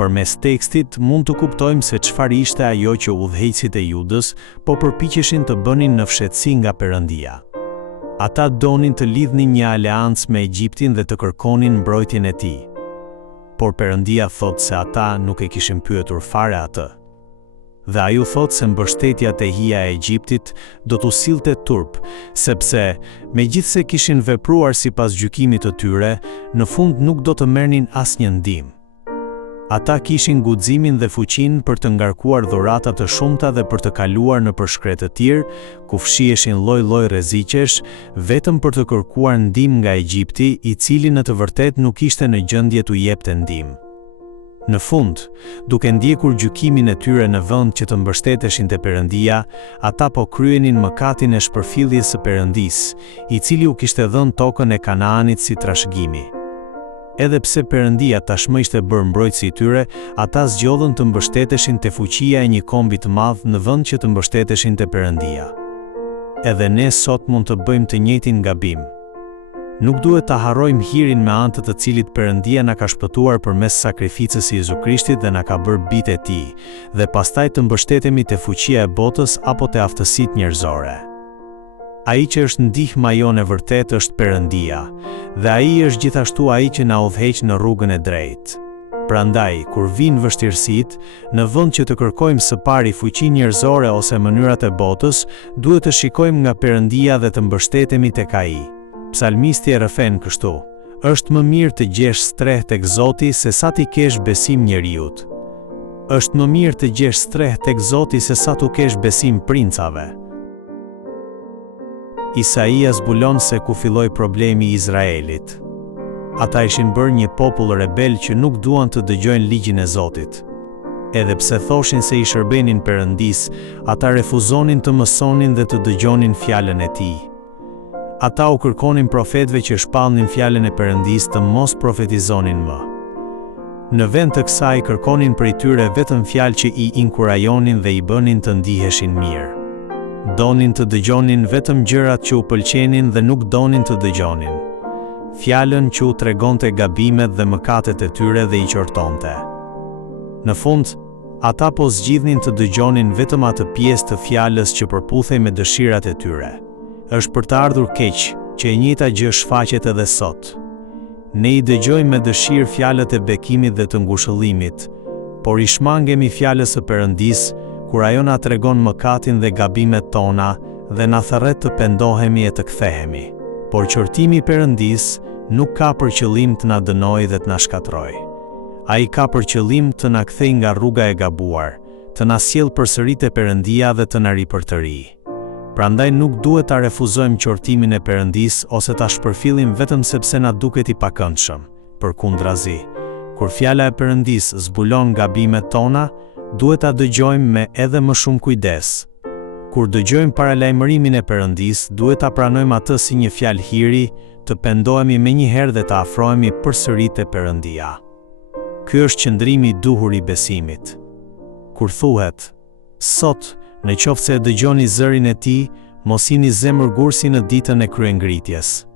Përmes tekstit mund të kuptojmë se çfarë ishte ajo që udhëheqësit e Judës po përpiqeshin të bënin në fshehtësi nga Perëndia. Ata donin të lidhnin një aleancë me Egjiptin dhe të kërkonin mbrojtjen e tij. Por Perëndia thotë se ata nuk e kishin pyetur fare atë. Dhe ai u thotë se mbështetja te hija e Egjiptit do t'u sillte turp, sepse megjithse kishin vepruar sipas gjykimit të tyre, në fund nuk do të merrnin asnjë ndihmë. Ata kishin guximin dhe fuqinë për të ngarkuar dhurata të shumta dhe për të kaluar në përshkret të tir, ku fshiheshin lloj-lloj rreziqesh, vetëm për të kërkuar ndihmë nga Egjipti, i cili në të vërtetë nuk ishte në gjendje t'u jepte ndihmë. Në fund, duke ndjekur gjykimin e tyre në vend që të mbështeteshin te Perëndia, ata po kryenin mëkatin e shpërfilljes së Perëndisë, i cili u kishte dhënë tokën e Kanaanit si trashëgimi. Edhe pse Perëndia tashmë ishte bërë mbrojtësi i tyre, ata zgjodhën të mbështeteshin te fuqia e një kombi të madh në vend që të mbështeteshin te Perëndia. Edhe ne sot mund të bëjmë të njëjtin gabim. Nuk duhet ta harrojmë hirin me anë të cilit Perëndia na ka shpëtuar përmes sakrificës së Jezu Krishtit dhe na ka bërë bijtë e tij, dhe pastaj të mbështetemi te fuqia e botës apo te aftësitë njerëzore. Ai që është ndihma jone vërtet është Perëndia, dhe ai është gjithashtu ai që na udhëheq në rrugën e drejtë. Prandaj, kur vijnë vështirësitë, në vend që të kërkojmë së pari fuqinë njerëzore ose mënyrat e botës, duhet të shikojmë nga Perëndia dhe të mbështetemi tek ai. Psalmisti e rrëfen kështu: "Është më mirë të gjesh streh tek Zoti se sa ti kesh besim njeriut." Është më mirë të gjesh streh tek Zoti se sa tu kesh besim princave. Isaia zbulon se ku filloi problemi i Izraelit. Ata ishin bërë një popull rebel që nuk duan të dëgjojnë ligjin e Zotit. Edhe pse thoshin se i shërbenin Perëndisë, ata refuzonin të mësonin dhe të dëgjonin fjalën e tij. Ata u kërkonin profetëve që shpallnin fjalën e Perëndisë të mos profetizonin më. Në vend të kësaj kërkonin prej tyre vetëm fjalë që i inkurajonin dhe i bënin të ndiheshin mirë. Donin të dëgjonin vetëm gjërat që u pëlqenin dhe nuk donin të dëgjonin fjalën që u tregonte gabimet dhe mëkatet e tyre dhe i qortonte. Në fund, ata po zgjidhnin të dëgjonin vetëm atë pjesë të fjalës që përputhej me dëshirat e tyre. Është për të ardhur keq që e njëjta gjë shfaqet edhe sot. Ne i dëgjojmë me dëshirë fjalët e bekimit dhe të ngushëllimit, por i shmangemi fjalës së Perëndisë kur ajo na tregon mëkatin dhe gabimet tona dhe na thërret të pendohemi e të kthehemi. Por qortimi i Perëndisë nuk ka për qëllim të na dënojë dhe të na shkatrojë. Ai ka për qëllim të na kthejë nga rruga e gabuar, të na sjellë përsëri te Perëndia dhe të na ripërtërijë. Prandaj nuk duhet ta refuzojmë qortimin e Perëndisë ose ta shpërfillim vetëm sepse na duket i pakëndshëm. Përkundrazi, kur fjala e Perëndisë zbulon gabimet tona, duhet ta dëgjojmë me edhe më shumë kujdes. Kur dëgjojmë paralajmërimin e Perëndisë, duhet ta pranojmë atë si një fjalë hiri, të pendohemi menjëherë dhe të afrohemi përsëri te Perëndia. Ky është qëndrimi i duhur i besimit. Kur thuhet: "Sot, në qoftë se e dëgjoni zërin e tij, mos jini zemërgursi në ditën e kryengritjes."